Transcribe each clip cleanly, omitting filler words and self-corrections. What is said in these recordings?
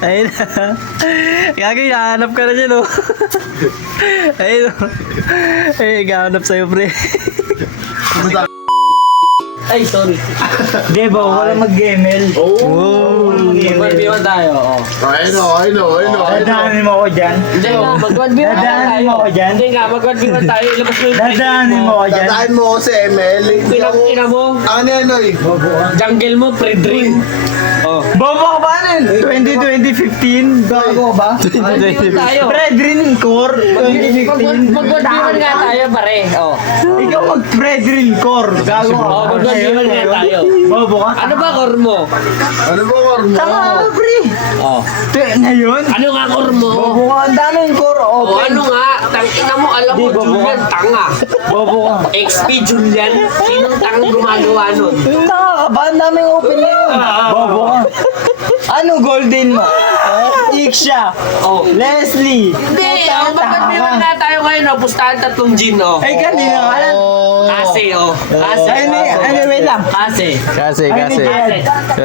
Ayun na. Gagawin, nahanap ka na dyan, oh. Ayun, oh. Ay, gahanap sa'yo, pre. Ay, sorry. Di ba, wala mag-ML. Oh. Mag-1v1 tayo, oo. I know. Dadaanin mo ako dyan. Hindi nga, mag-1v1 Dadaanin tayo. mo ako dyan. Hindi nga, mag-1v1 tayo. Ilabas mo yung Dadaanin mo ako dyan. Dadaan mo ako sa ML. Ina mo, Ano yan, Noy? jungle mo, pre-dream. Oh. Bobo ka ba nun? 2015? Gago ka ba? Mag-1v1 tayo. Predrin Core 2015. Mag-1v1 nga tayo, pare. Oh. Ikaw mag-Predrin Core. Gago ka. Oh, mag-1v1 nga tayo. Bobo ka. Ano ba core mo? Ano ba, Ormo? Tama ka, pre. Oh. Ngayon? Ano nga core mo? Bobo ka. Ang daming core O open. ano nga, tangina mo, alam mo, Di, bobo Julian, ka. tanga. Bobo ka. XP Julian, sinong tangang gumagawa nun? Tama ka ba? Ang daming open ngayon. Bobo ka. Ano golden mo? Iksha. Oh. Leslie. Hindi, Puta, mag-1v1 nga tayo ngayon, oh. Pustahan 3 gin, oh. Ay, kanina ka lang. Kasi, oh. Kasi. Wait lang. Kasi. Kasi.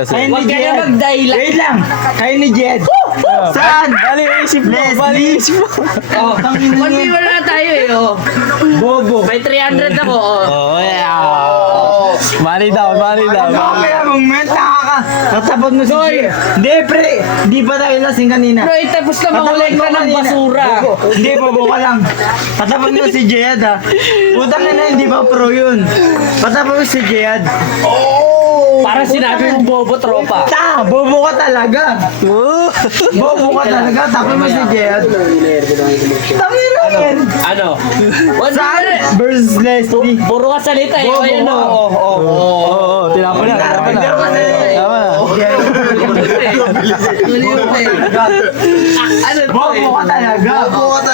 Kayo Huwag ni ka na Jed. magdahilan. Wait lang. Kayo ni Jed. Saan? Bali, isip mo. Bali, isip mo. Oh. 1v1 na tayo, eh, oh. Bobo. May 300 ako, oh. Oh, yeah. Money down. Kaya mong menta ka. Tatapon mo si Jed. Hindi, pre. Hindi pa tayo lasing kanina. Bro, tapos na mahulay ka ng basura. Hindi, bobo ka lang. Patapon mo si Jed, ha. Putang na hindi pa pro yun. Patapon mo si Jed. Para sinabi mo bobo, tropa. Bobo ka talaga. Bobo ka talaga. Tapon mo si Jed. Tangina yan. Ano? Saan? Versus Leslie. Puro ka salita, eh. Ayun, oh. Oo, tinapon na. Tama na. Ano to, eh? Bobo ka talaga. Bobo ka